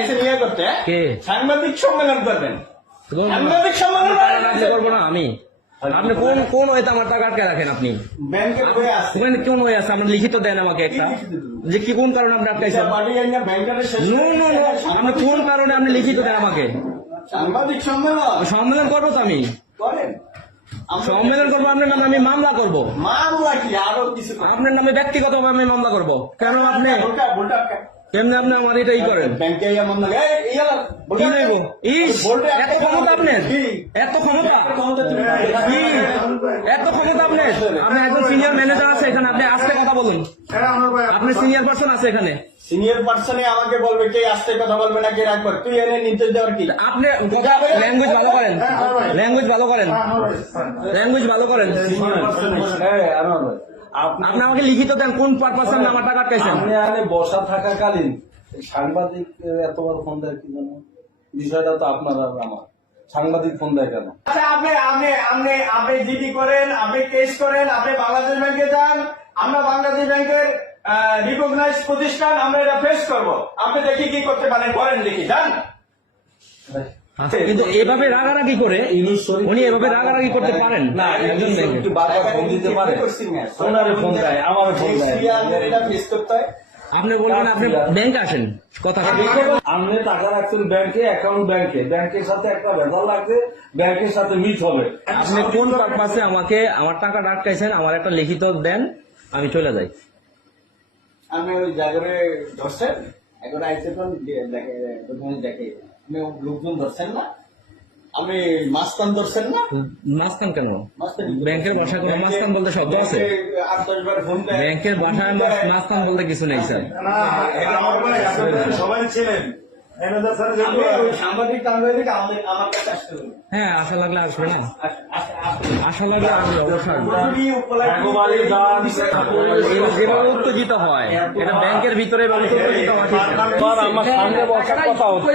এসে নিয়ে করতে কে সাংবাদিক সম্মেলন করবেন? সাংবাদিক সম্মেলন করবো না আমি। আপনি কোন কোন ওয়েতে আমার টাকা আটকে রাখেন? আপনি ব্যাংকের বইয়ে আছে, ওখানে কোন ওয়ে আছে? আপনি লিখিত দেন আমাকে একটা, যে কি কোন কারণে আপনি আটকাইছেন। নো নো নো, আপনি কোন কারণে আপনি লিখিত দেন আমাকে। সাংবাদিক সম্মেলন সম্মেলন করবো তো আমি, করেন, সম্মেলন করবো আপনার নামে, আমি মামলা করবো মামলা কি আরো কিছু করেন? আপনার নামে ব্যক্তিগতভাবে আমি মামলা করবো। কেন আপনি ভোলটা কেমনে আপনি আমার এটাই করেন? ব্যাংকে এমন না কি নেবো? ইস, এত ক্ষমতা আপনার, এত ক্ষমতা কি, এত ক্ষমতা আপনার? আপনি একজন সিনিয়র ম্যানেজার আছে এখানে, আপনি আস্তে কথা বলুন। আপনি সিনিয়র পার্সন আছে এখানে, সিনিয়র পার্সনে আমাকে বলবে কে আস্তে কথা বলবে না কে রাখবে, তুই এনে নির্দেশ দেওয়ার কি? আপনি ল্যাঙ্গুয়েজ ভালো করেন, ল্যাঙ্গুয়েজ ভালো করেন, ল্যাঙ্গুয়েজ ভালো করেন। আপনি আমাকে লিখিত দেন কোন পারপাসে আপনি আমার টাকা আটকাইছেন। আপনি বসা থাকাকালীন সাংবাদিক এতবার ফোন দেয় কি জানো? বিষয়টা তো আপনার আর আমার। সাংবাদিক ফোন দেয় কেন? আচ্ছা, আপনি জিডি করেন, আপনি কেস করেন, আপনি বাংলাদেশ ব্যাংকে যান, আমরা বাংলাদেশ ব্যাংকের রিকগনাইজ প্রতিষ্ঠান, আমরা এটা ফেস করব। আপনি দেখি কি করতে পারেন, করেন দেখি, যান। কিন্তু এভাবে রাগারাগি করে উনি এভাবে রাগারাগি করতে পারেন না, একজন ব্যাংকে। একটু বারবার ফোন দিতে পারে, ওনারে ফোন দেয়, আমার ফোন দেয়। এটা ফেস করতে হয়। আপনি বলবেন আপনি ব্যাংকে আসেন, কথা আপনি টাকা রাখছেন ব্যাংকে, অ্যাকাউন্ট ব্যাংকে, ব্যাংকের সাথে একটা ভেজাল লাগবে, ব্যাংকের সাথে মিট হবে। আপনি কোন পারপাসে আমাকে আমার টাকা আটকাইছেন, আমার একটা লিখিত দেন, আমি চলে যাই। আমি ওই জায়গায় ধরছেন, এখন আইসে দেখে দেখে আপনি লোকজন ধরছেন না, আপনি মাস্তান ধরছেন না। মাঝখান কেন? মাস্তান ব্যাংকের ভাষায় কোনো মাঝখান বলতে শব্দ আছে? 8-10 বার ফোন দেয়। ব্যাংকের ভাষায় মাঝখান বলতে কিছু নেই স্যার। সবাই ছিলেন আমি ওই সাংবাদিক টাঙ্গাই থেকে আমার কাছে আসতে হবে। হ্যাঁ, আশা লাগলে আসবে না, আশা লাগলে আসবে অবশ্যই আসবে। যেভাবে উত্তেজিত হয় এটা ব্যাংকের ভিতরে এভাবে উত্তেজিত হওয়া ঠিক না। আমার সামনে বসার কথা হচ্ছে।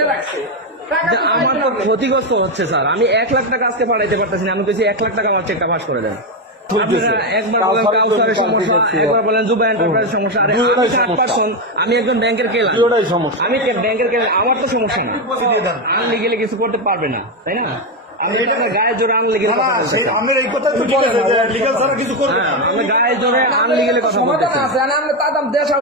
আমার তো ক্ষতিগ্রস্ত হচ্ছে স্যার, আমি 1 লাখ টাকা আজকে পাঠাইতে পারতেছি না, আমি বলছি 1 লাখ টাকা আমার চেকটা পাস করে দেন। আপনারা একবার বলেন কাউসারের সমস্যা, একবার বলেন জুবা এন্টারপ্রাইজের সমস্যা। আরে আমি কার পারসন, আমি একজন ব্যাংকের কেলান, আমি ব্যাংকের কেলান, আমার তো সমস্যা না। আনলিগেলি কিছু করতে পারবে না, তাই না? আমি আপনার গায়ে জোরে আনলিগেলি কথা বলতেছি, আমি এই কথা তো লিগাল ছাড়া কিছু করবে না। আমি গায়ে জোরে আনলিগেলি কথা বলতেছি।